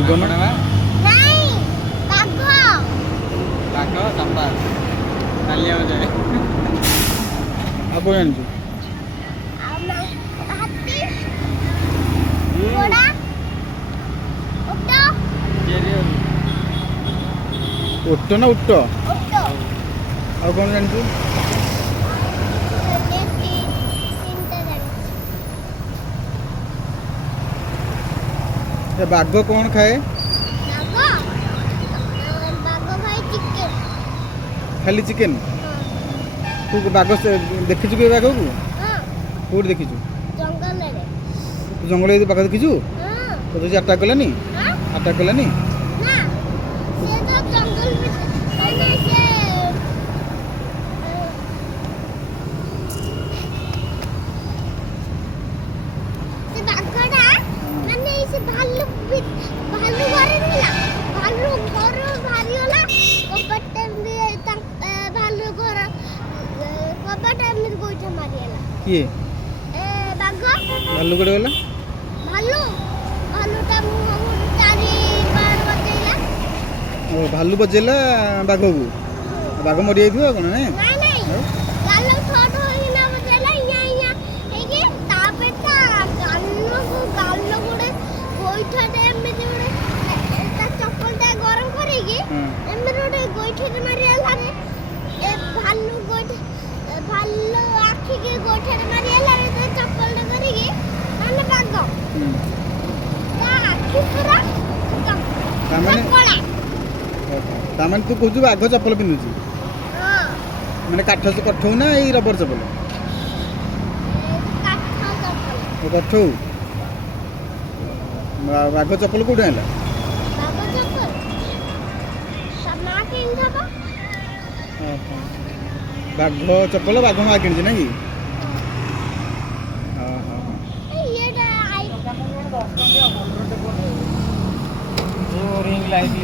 ଜୀବନ ନାଇଁ ବାଘ ବାଘ ଚମ୍ପା ଚାଲିବାକୁ ଯାଏ। ଆଉ କଣ ଜାଣିଛୁ? ଆଉ ହାତୀ ଘୋଡ଼ା ଓଟ ଓଟ ନା ଉଟ? ଓଟ ଆଉ କଣ ଜାଣିଛୁ? ତିନିଟା ଜାଣିଛି। ଏ ବାଘ କଣ ଖାଏ? ବାଘ ଭାଇ ଚିକେନ। ଖାଲି ଚିକେନ? ତୁ ବାଘ ଦେଖିଛୁ କି ବାଘକୁ? ହଁ କୋଉଠି ଦେଖିଛୁ? ଜଙ୍ଗଲରେ। ତୁ ଜଙ୍ଗଲରେ ବାଘ ଦେଖିଛୁ? ହଁ ତୋତେ ସେ ଆଟାକ୍ କଲାନି? ହଁ ଆଟାକ୍ କଲାନି? ନା ସେ ତ ଜଙ୍ଗଲ ମାନେ ସେ ବାଘଟା ମାନେ ସେ ଭାଲୁ ଘରେ ଥିଲା। ଭାଲୁ ଘର ବାହାରିଗଲା କବାଟ ଭାଲୁ ଘର କବାଟ ଏମିତି ଗୋଇଠା ମାରିଗଲା। କିଏ? ବାଘ ଭାଲୁ କୁଆଡ଼େ ଗଲା? ଭାଲୁଟା ମୁହଁ ଚାରି ପାର ବଜେଇଲା। ଓ ଭାଲୁ ବଜେଇଲା ବାଘକୁ? ବାଘ ମରିଯାଇଥିବ ଆଉ କ'ଣ? ନାଇଁ ଗାଲ ଠୋ ଠୋ ହେଇକିନା ବଜେଇଲା ଇୟା ଇୟା ହେଇକି ତାପରେ ତା ଗାଲ ଗୋଟେ ଗୋଇଠାଟେ ଏମିତି ଗୋଟେ ତା ଚପଲଟା ଗରମ କରିକି ଏମିତି ଗୋଟେ ଗୋଇଠାଟେ ମାରିଗଲା। ଭାଲୁ ଆଖିକି ଗୋଇଠାଟେ ମାରିଗଲା ତା ଚପଲଟା କରିକି ମାନେ ବାଘ ତା ଆଖି ପୁରା କଳା। ତାମାନେ ତୁ କହୁଛୁ ବାଘ ଚପଲ ପିନ୍ଧୁଛି? ହଁ ମାନେ କାଠ ନା ଏଇ ରବର ଚପଲ? କାଠ ଚପଲ। କାଠ। ବାଘ ଚପଲ କୋଉଠି ଆଣିଲା? ବାଘ ଚପଲ ତା ମା କିଣିଥବ। ବାଘ ଚପଲ ବାଘ ମା କିଣିଛି ନାଇଁ କି? ଇଏଟା ରିଙ୍ଗ ଲାଇଟ୍